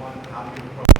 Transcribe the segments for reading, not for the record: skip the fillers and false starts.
one, how do you approach it?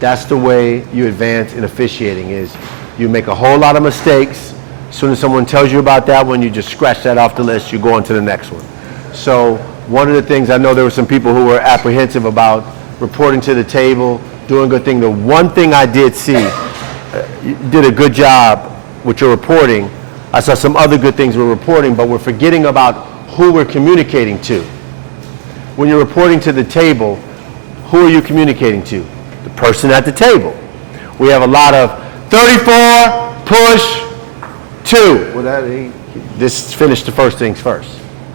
That's the way you advance in officiating is you make a whole lot of mistakes. As soon as someone tells you about that one, you just scratch that off the list, you go on to the next one. So one of the things, I know there were some people who were apprehensive about reporting to the table, doing a good thing. The one thing I did see, you did a good job with your reporting. I saw some other good things we're reporting, but we're forgetting about who we're communicating to. When you're reporting to the table, who are you communicating to? The person at the table. We have a lot of 34, push, 2. Well, this finished the first things first,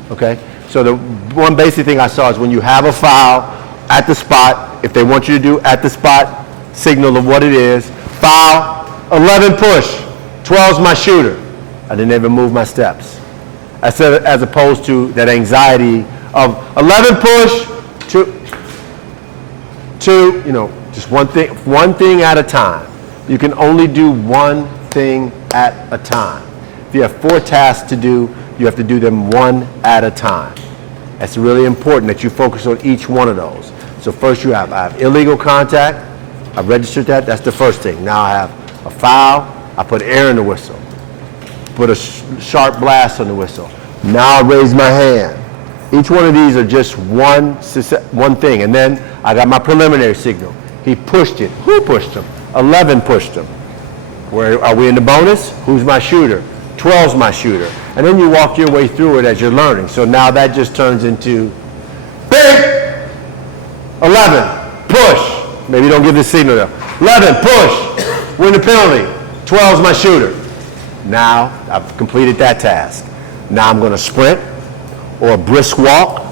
okay? So the one basic thing I saw is when you have a foul at the spot, if they want you to do at the spot, signal of what it is. Foul, 11 push, 12's my shooter. I didn't even move my steps. As opposed to that anxiety of 11 push, 2, just one thing at a time. You can only do one thing at a time. If you have 4 tasks to do, you have to do them one at a time. It's really important that you focus on each one of those. So first I have illegal contact. I've registered that. That's the first thing. Now I have a foul. I put air in the whistle. Put a sharp blast on the whistle. Now I raise my hand. Each one of these are just one thing. And then I got my preliminary signal. He pushed it. Who pushed him? 11 pushed him. Where are we in the bonus? Who's my shooter? 12's my shooter. And then you walk your way through it as you're learning. So now that just turns into big 11 push. Maybe don't give the signal there. 11 push. Win the penalty. 12's my shooter. Now I've completed that task. Now I'm going to sprint or a brisk walk,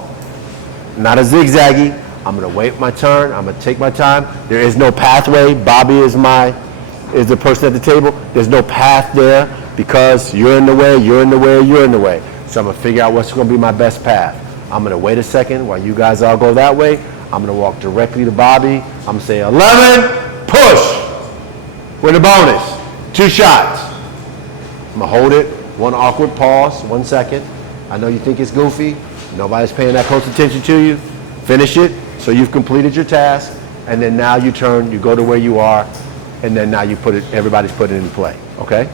not a zigzaggy. I'm going to wait my turn. I'm going to take my time. There is no pathway. Bobby is the person at the table. There's no path there because you're in the way, you're in the way, you're in the way. So I'm going to figure out what's going to be my best path. I'm going to wait a second while you guys all go that way. I'm going to walk directly to Bobby. I'm going to say 11, push. Win the bonus. 2 shots. I'm going to hold it. One awkward pause. 1 second. I know you think it's goofy. Nobody's paying that close attention to you. Finish it. So you've completed your task. And then now you turn, you go to where you are. And then now you everybody's put it in play. Okay?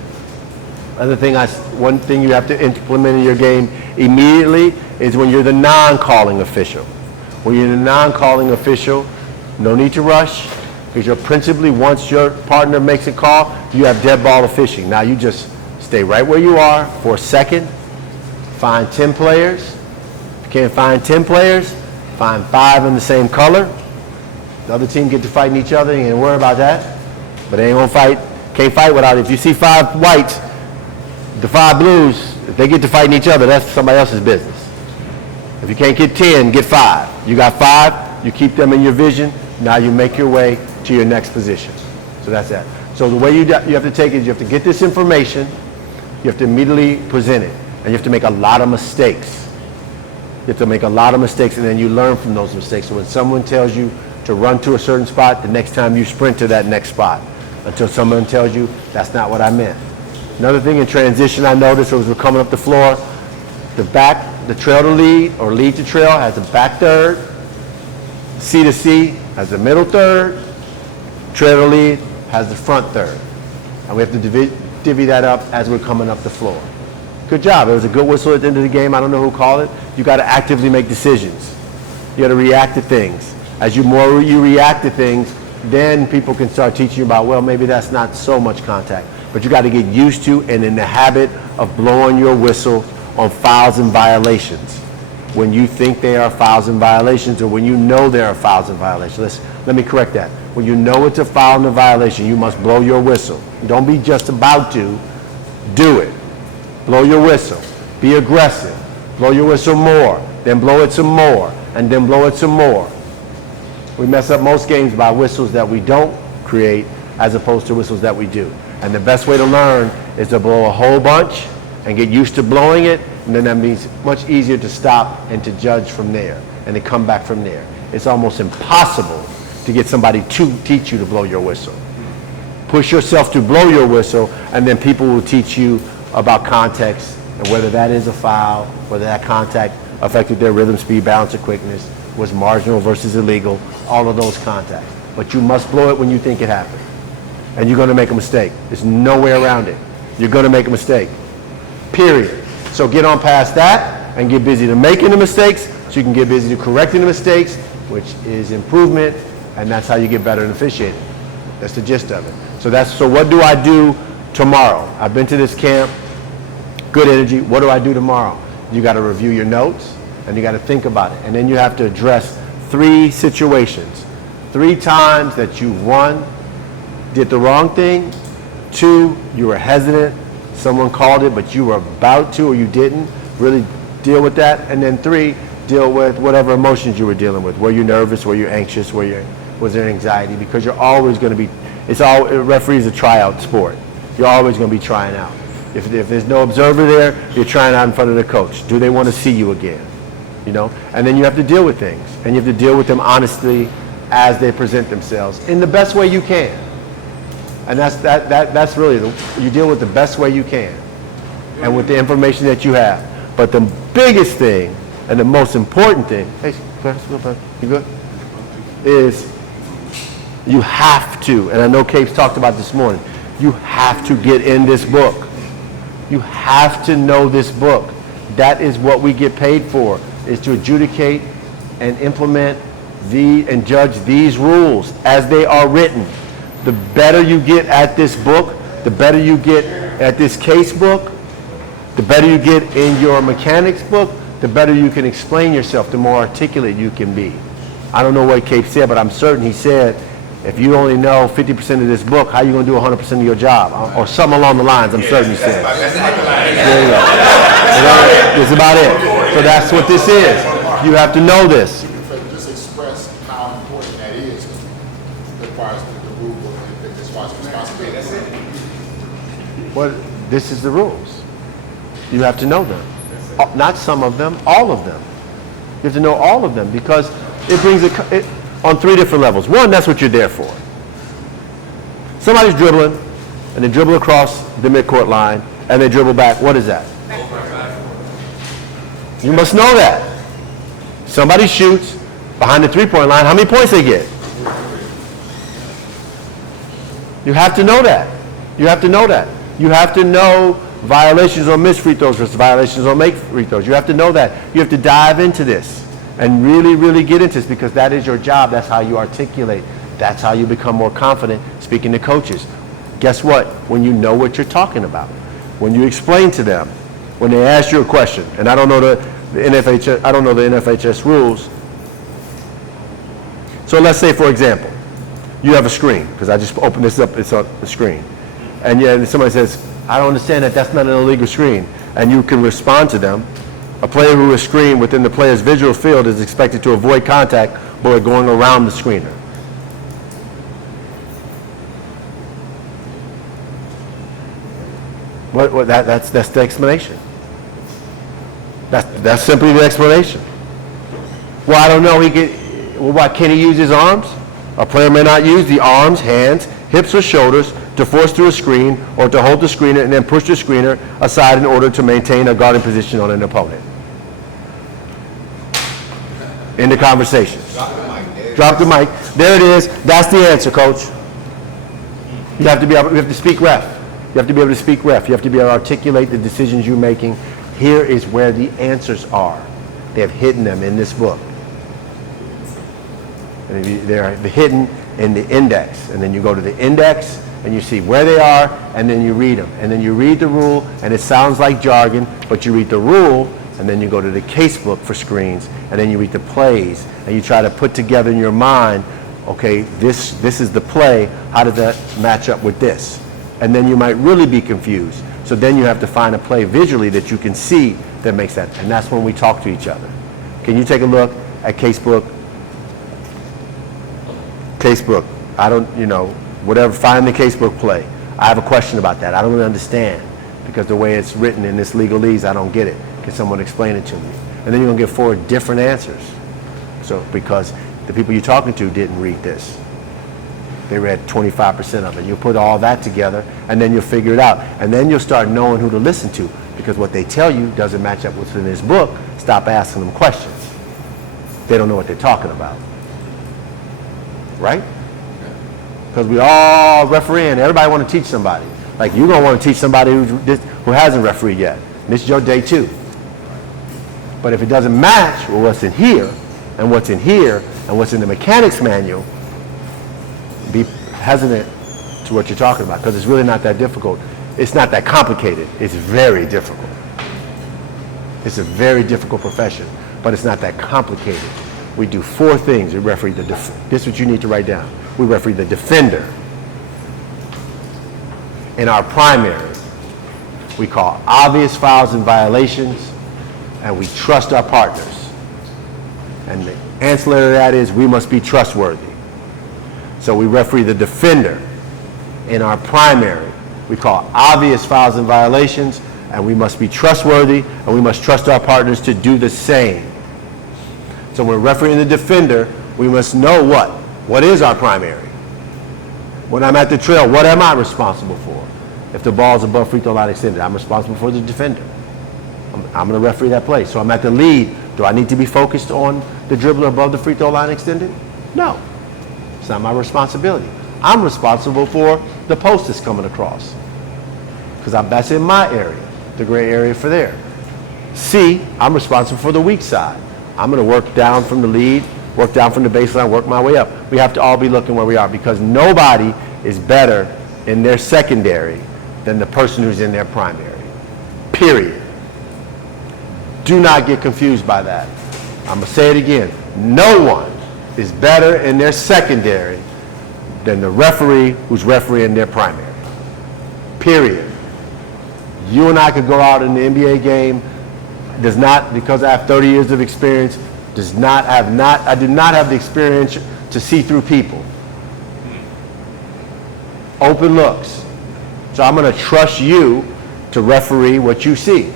One thing you have to implement in your game immediately is when you're the non-calling official. When you're the non-calling official, no need to rush, because you're principally, once your partner makes a call, you have dead ball officiating. Now you just stay right where you are for a second, find 10 players. If you can't find 10 players, find 5 in the same color. The other team get to fighting each other, you ain't worry about that. But they ain't gonna fight, can't fight without it. If you see 5 whites, the 5 blues, if they get to fighting each other, that's somebody else's business. If you can't get 10, get 5. You got 5, you keep them in your vision, now you make your way to your next position. So that's that. So the way you have to take it is you have to get this information, you have to immediately present it, and you have to make a lot of mistakes. You have to make a lot of mistakes, and then you learn from those mistakes. So when someone tells you to run to a certain spot, the next time you sprint to that next spot until someone tells you that's not what I meant. Another thing in transition I noticed as we're coming up the floor, the trail to lead or lead to trail has a back third, C to C has the middle third, trail to lead has the front third. And we have to divvy that up as we're coming up the floor. Good job. It was a good whistle at the end of the game. I don't know who called it. You got to actively make decisions. You got to react to things. As you react to things, then people can start teaching you about, well, maybe that's not so much contact. But you got to get used to and in the habit of blowing your whistle on fouls and violations. When you think they are fouls and violations, or when you know there are fouls and violations. Let me correct that. When you know it's a foul and a violation, you must blow your whistle. Don't be just about to, do it. blow your whistle, be aggressive, blow your whistle more, then blow it some more, and then blow it some more. We mess up most games by whistles that we don't create as opposed to whistles that we do. And the best way to learn is to blow a whole bunch and get used to blowing it, and then that means much easier to stop and to judge from there and to come back from there. It's almost impossible to get somebody to teach you to blow your whistle. Push yourself to blow your whistle, and then people will teach you about context and whether that is a foul, whether that contact affected their rhythm, speed, balance, or quickness, was marginal versus illegal, all of those contacts. But you must blow it when you think it happened. And you're going to make a mistake. There's no way around it. You're going to make a mistake. Period. So get on past that and get busy to making the mistakes so you can get busy to correcting the mistakes, which is improvement, and that's how you get better in officiating. That's the gist of it. So what do I do tomorrow? I've been to this camp, good energy. What do I do tomorrow? You got to review your notes, and you got to think about it. And then you have to address 3 situations. 3 times that you, 1, did the wrong thing, 2, you were hesitant, someone called it, but you were about to or you didn't really deal with that. And then 3, deal with whatever emotions you were dealing with. Were you nervous? Were you anxious? Was there anxiety? Because you're always going to be, referee is a tryout sport. You're always going to be trying out. If there's no observer there, you're trying out in front of the coach. Do they want to see you again? You know? And then you have to deal with things. And you have to deal with them honestly as they present themselves in the best way you can. And that's really, you deal with the best way you can and with the information that you have. But the biggest thing and the most important thing, hey, you good? Is you have to, and I know Cape's talked about this morning, you have to get in this book. You have to know this book. That is what we get paid for, is to adjudicate and implement and judge these rules as they are written. The better you get at this book, the better you get at this case book, the better you get in your mechanics book, the better you can explain yourself, the more articulate you can be. I don't know what Cape said, but I'm certain he said, if you only know 50% of this book, how are you going to do 100% of your job? Or something along the lines, I'm certain he said. There you go. That's about it. So that's what this is. You have to know this. Just express how important that is as far as the rule book, as far as responsibility. Well, this is the rules. You have to know them. Not some of them, all of them. You have to know all of them because it brings it on 3 different levels. 1, that's what you're there for. Somebody's dribbling, and they dribble across the midcourt line, and they dribble back. What is that? You must know that. Somebody shoots behind the 3-point line. How many points they get? You have to know that. You have to know that. You have to know violations on missed free throws versus violations on make free throws. You have to know that. You have to dive into this and really, really get into this because that is your job. That's how you articulate. That's how you become more confident speaking to coaches. Guess what? When you know what you're talking about, when you explain to them, when they ask you a question, and I don't know the NFHS rules. So let's say, for example, you have a screen, because I just opened this up, it's on the screen. And yet somebody says, I don't understand that, that's not an illegal screen. And you can respond to them. A player who is screened within the player's visual field is expected to avoid contact by going around the screener. That's the explanation. That's simply the explanation. Well, I don't know. Why can't he use his arms? A player may not use the arms, hands, hips, or shoulders to force through a screen or to hold the screener and then push the screener aside in order to maintain a guarding position on an opponent. In the conversation. Drop the mic. There it is. That's the answer, Coach. You have to speak ref. You have to be able to speak ref. You have to be able to articulate the decisions you're making. Here is where the answers are. They have hidden them in this book. And they're hidden in the index. And then you go to the index and you see where they are and then you read them. And then you read the rule and it sounds like jargon, but you read the rule and then you go to the case book for screens and then you read the plays and you try to put together in your mind, okay, this is the play. How does that match up with this? And then you might really be confused. So then you have to find a play visually that you can see that makes sense. And that's when we talk to each other. Can you take a look at casebook? Casebook. I don't, whatever, find the casebook play. I have a question about that. I don't really understand because the way it's written in this legalese, I don't get it. Can someone explain it to me? And then you're going to get 4 different answers. So because the people you're talking to didn't read this. They read 25% of it. You'll put all that together and then you'll figure it out. And then you'll start knowing who to listen to because what they tell you doesn't match up with what's in this book. Stop asking them questions. They don't know what they're talking about. Right? Because we all refereeing. Everybody want to teach somebody. Like you're going to want to teach somebody who hasn't refereed yet. And this is your day 2. But if it doesn't match with what's in here and what's in here and what's in the mechanics manual, be hesitant to what you're talking about because it's really not that difficult. It's not that complicated. It's very difficult. It's a very difficult profession, but it's not that complicated. We do 4 things. We referee this is what you need to write down. We referee the defender. In our primary, we call obvious fouls and violations, and we trust our partners. And the ancillary to that is we must be trustworthy. So we referee the defender. In our primary, we call obvious fouls and violations, and we must be trustworthy, and we must trust our partners to do the same. So when we're refereeing the defender, we must know what? What is our primary? When I'm at the trail, what am I responsible for? If the ball's above free throw line extended, I'm responsible for the defender. I'm going to referee that play. So I'm at the lead. Do I need to be focused on the dribbler above the free throw line extended? No. It's not my responsibility. I'm responsible for the post that's coming across because that's in my area, the gray area for there. C, I'm responsible for the weak side. I'm going to work down from the lead, work down from the baseline, work my way up. We have to all be looking where we are because nobody is better in their secondary than the person who's in their primary. Period. Do not get confused by that. I'm going to say it again. No one is better in their secondary than the referee who's refereeing their primary. Period. You and I could go out in the NBA game, does not, because I have 30 years of experience, I do not have the experience to see through people. Open looks. So I'm going to trust you to referee what you see.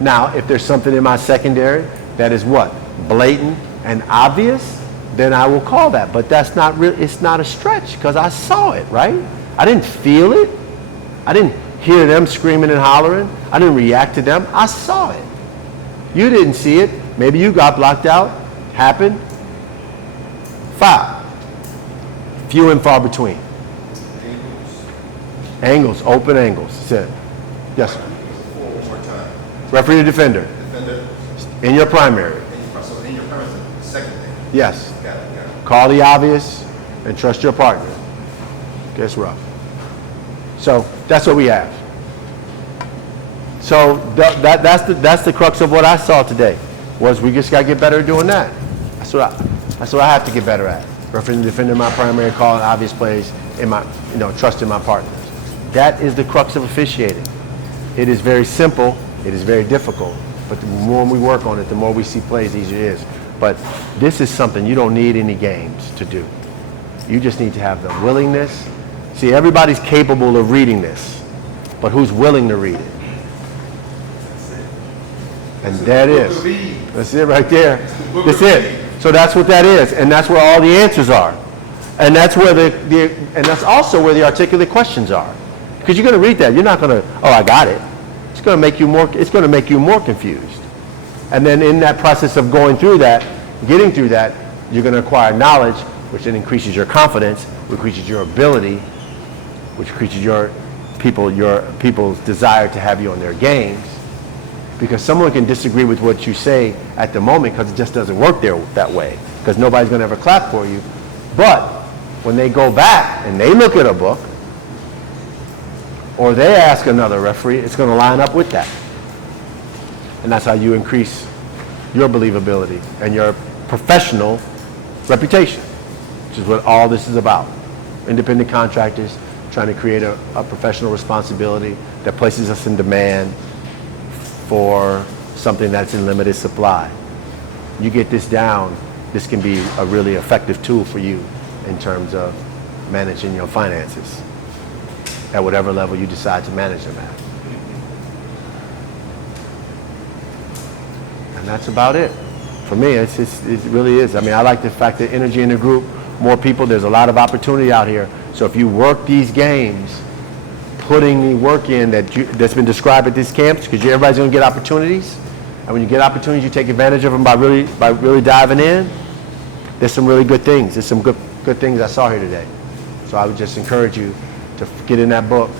Now, if there's something in my secondary that is what? Blatant and obvious, then I will call that. But that's not real. It's not a stretch because I saw it, right? I didn't feel it. I didn't hear them screaming and hollering. I didn't react to them. I saw it. You didn't see it. Maybe you got blocked out. Happened. 5. Few and far between. Angles, open angles. That's it. Yes, sir. One more time. Referee the defender. Defender. In your primary. So in your primary, the second thing. Yes. Got it. Call the obvious and trust your partner. Guess rough. So that's what we have. So that's the crux of what I saw today. Was we just got to get better at doing that. That's what I have to get better at. Refereeing the defender in my primary, calling obvious plays in my, trusting my partners. That is the crux of officiating. It is very simple. It is very difficult. But the more we work on it, the more we see plays, the easier it is. But this is something you don't need any games to do. You just need to have the willingness. See, everybody's capable of reading this, but who's willing to read it? And that is. That's it right there. That's it. So that's what that is, and that's where all the answers are. And that's where and that's also where the articulate questions are. Because you're going to read that, you're not going to, oh, I got it. It's going to make you more confused. And then in that process of going through that, getting through that, you're going to acquire knowledge, which then increases your confidence, which increases your ability, which increases your people's desire to have you on their games. Because someone can disagree with what you say at the moment because it just doesn't work there that way. Because nobody's going to ever clap for you. But when they go back and they look at a book, or they ask another referee, it's going to line up with that. And that's how you increase your believability and your professional reputation, which is what all this is about. Independent contractors, trying to create a professional responsibility that places us in demand for something that's in limited supply. You get this down, this can be a really effective tool for you in terms of managing your finances at whatever level you decide to manage them at. And that's about it. For me, it really is. I mean, I like the fact that energy in the group, more people, there's a lot of opportunity out here. So if you work these games, putting the work in that's been described at these camps, because everybody's going to get opportunities. And when you get opportunities, you take advantage of them by really diving in. There's some really good things. There's some good things I saw here today. So I would just encourage you to get in that book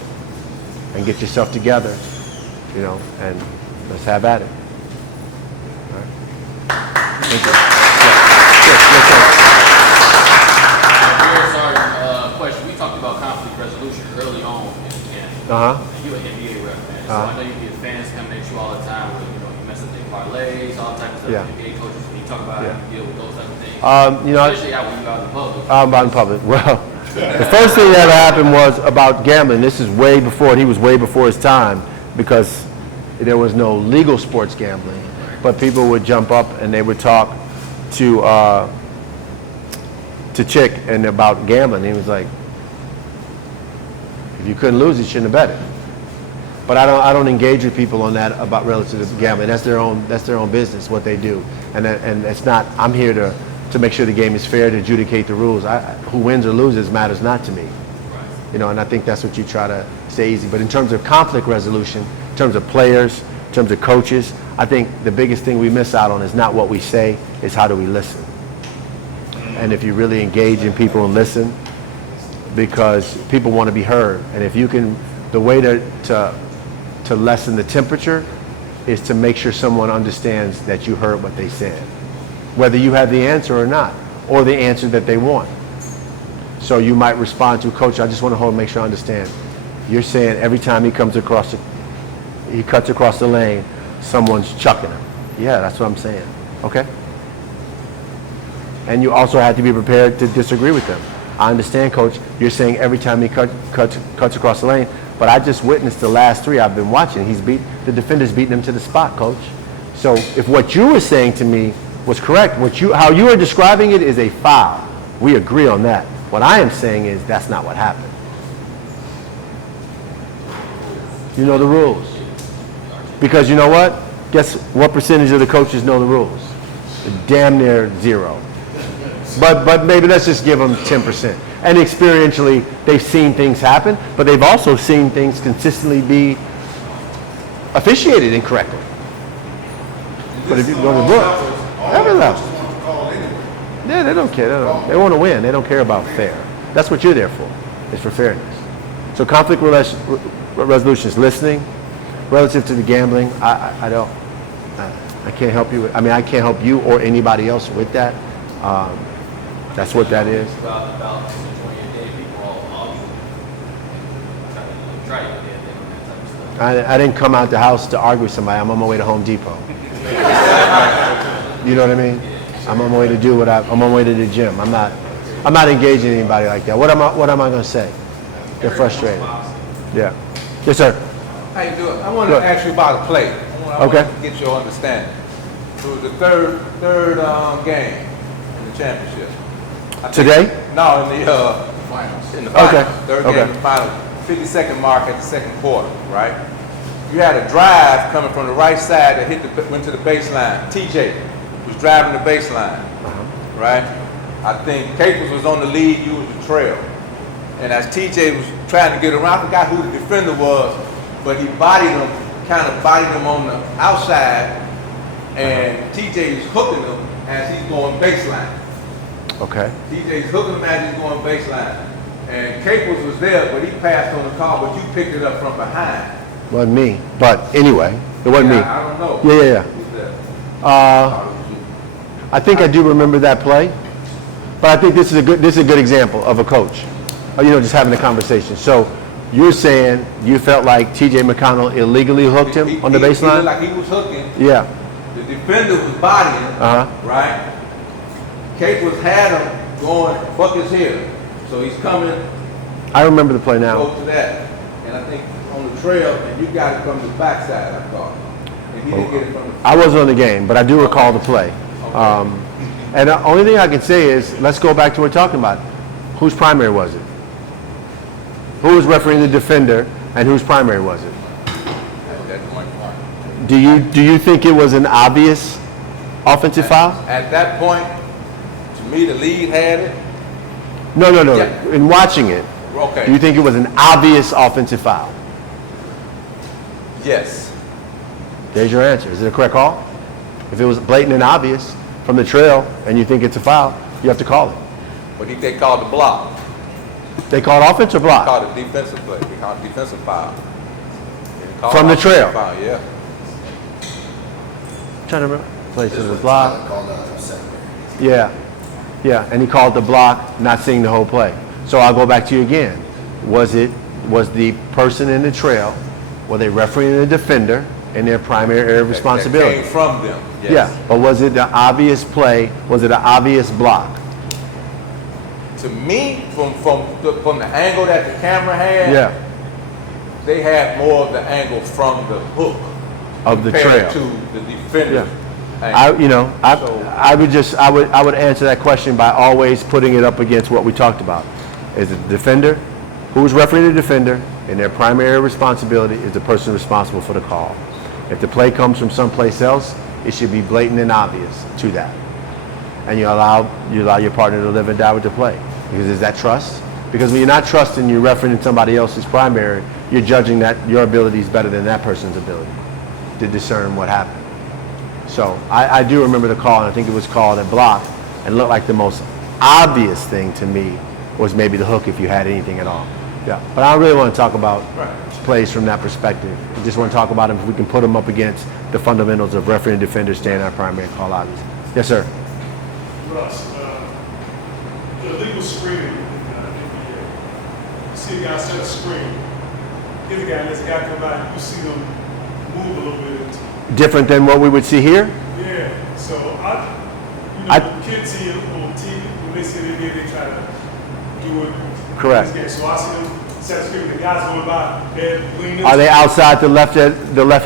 and get yourself together, and let's have at it. All right. Thank you. Sorry, question. We talked about conflict resolution early on in the game. You're an NBA rep, man. So I know you get fans coming at you all the time with, you mess up their parlays, all types of stuff. Yeah. NBA coaches, when you talk about how you deal with those type of things. Especially out when you're out in public. I'm out in public. Well, the first thing that happened was about gambling. This is way before, he was way before his time, because there was no legal sports gambling. But people would jump up and they would talk to Chick and about gambling. He was like, if you couldn't lose, you shouldn't have bet it. But I don't engage with people on that about relative to gambling. That's their own business, what they do. And it's not, I'm here to make sure the game is fair, to adjudicate the rules. Who wins or loses matters not to me. And I think that's what you try to stay easy. But in terms of conflict resolution, in terms of players, in terms of coaches, I think the biggest thing we miss out on is not what we say, is how do we listen. And if you really engage in people and listen, because people want to be heard. And if you can, the way to lessen the temperature is to make sure someone understands that you heard what they said, whether you have the answer or not, or the answer that they want. So you might respond to, Coach, I just want to make sure I understand. You're saying every time he cuts across the lane, someone's chucking him. Yeah, that's what I'm saying. Okay? And you also have to be prepared to disagree with them. I understand, Coach, you're saying every time he cuts across the lane, but I just witnessed the last three I've been watching. The defender's beating him to the spot, Coach. So if what you were saying to me was correct, how you are describing it is a foul. We agree on that. What I am saying is that's not what happened. You know the rules. Because you know what? Guess what percentage of the coaches know the rules? Damn near zero. But maybe let's just give them 10%. And experientially, they've seen things happen, but they've also seen things consistently be officiated incorrectly. But if you go to the book, every level. Yeah, they don't care. They want to win. They don't care about fair. That's what you're there for. It's for fairness. So conflict resolution is listening. Relative to the gambling, I can't help you. I can't help you or anybody else with that. That's what that is. I didn't come out the house to argue with somebody. I'm on my way to Home Depot. You know what I mean? I'm on my way to do what I'm on my way to the gym. I'm not engaging anybody like that. What am I going to say? They're frustrated. Yeah. Yes, sir. How you doing? I want to ask you about a play. I want to get your understanding. It was the third game in the championship. Today? No, in the finals. In the finals. Third game in the final. 50-second mark at the second quarter, right? You had a drive coming from the right side that went to the baseline. TJ was driving the baseline, right? I think Capers was on the lead, you was the trail. And as TJ was trying to get around, I forgot who the defender was, but he kind of bodied him on the outside, and TJ is hooking him as he's going baseline. Okay. TJ's hooking him as he's going baseline. And Capers was there, but he passed on the call, but you picked it up from behind. Wasn't me, but anyway, it wasn't me. I don't know. Yeah. Who's that? I think I do remember that play, but I think this is a good example of a coach, just having a conversation. So you're saying you felt like T.J. McConnell illegally hooked him on the baseline? He looked like he was hooking. Yeah. The defender was bodying, right? Capers had him going, fuck his here. So he's coming I remember the play now. Go to that, and I think on the trail, and you got it from the backside, I thought. And he didn't get it from the I wasn't on the game, but I do recall the play. And the only thing I can say is, let's go back to what we're talking about. Whose primary was it? Who was refereeing the defender, and whose primary was it? at that point. Do you think it was an obvious offensive foul? At that point, to me, the lead had it. No. Yeah. In watching it, Okay. do you think it was an obvious offensive foul? Yes. There's your answer. Is it a correct call? If it was blatant and obvious from the trail and you think it's a foul, you have to call it. But they called the block. They called offense or They block? called it defensive play. They called it defensive foul. They called From the offensive trail? Foul, yeah. I'm trying to remember. Place to the block. Yeah, and he called the block, not seeing the whole play. So I'll go back to you again. Was the person in the trail, were they refereeing the defender in their primary area of responsibility? That came from them. Yes. Yeah, but was it the obvious play? Was it an obvious block? To me, from the angle that the camera had, Yeah, they had more of the angle from the hook of the compared trail. to the defender. I would answer that question by always putting it up against what we talked about. Is it the defender? Who's refereeing the defender? And their primary responsibility is the person responsible for the call. If the play comes from someplace else, it should be blatant and obvious to that. And you allow your partner to live and die with the play. Because is that trust? Because when you're not trusting, you're refereeing somebody else's primary, you're judging that your ability is better than that person's ability to discern what happened. So I do remember the call, and I think it was called a block, and looked like the most obvious thing to me was maybe the hook if you had anything at all. Yeah, but I don't really want to talk about plays from that perspective. I just want to talk about them if we can put them up against the fundamentals of refereeing and defender, staying on primary and call obvious. Yes, sir. Russ, the illegal screening, you see a guy set a screen, hit a guy, and this guy come by, you see them move a little bit. Different than what we would see here? Yeah, so kids see it on TV, when they see it in here, they try to do it. Correct. So I see them set a screen, the guys going by, they're leaning. Are they outside the left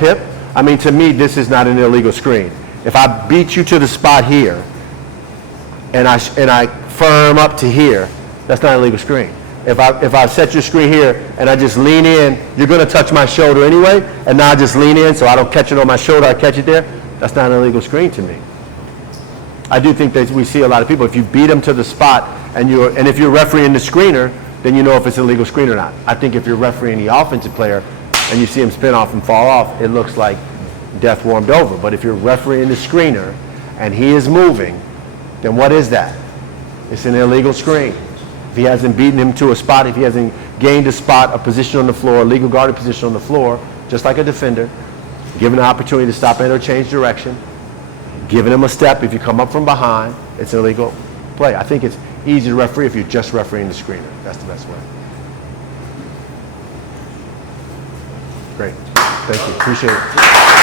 hip? I mean, to me, this is not an illegal screen. If I beat you to the spot here, and I firm up to here, that's not an illegal screen. If I set your screen here and I just lean in, you're going to touch my shoulder anyway, and now I just lean in so I don't catch it on my shoulder, I catch it there. That's not an illegal screen to me. I do think that we see a lot of people, if you beat them to the spot and if you're refereeing the screener, then you know if it's an illegal screen or not. I think if you're refereeing the offensive player and you see him spin off and fall off, it looks like death warmed over. But if you're refereeing the screener and he is moving, then what is that? It's an illegal screen. If he hasn't beaten him to a spot, if he hasn't gained a spot, a position on the floor, a legal guarded position on the floor, just like a defender, given an opportunity to stop and or change direction, giving him a step, if you come up from behind, it's an illegal play. I think it's easy to referee if you're just refereeing the screener. That's the best way. Great. Thank you. Appreciate it.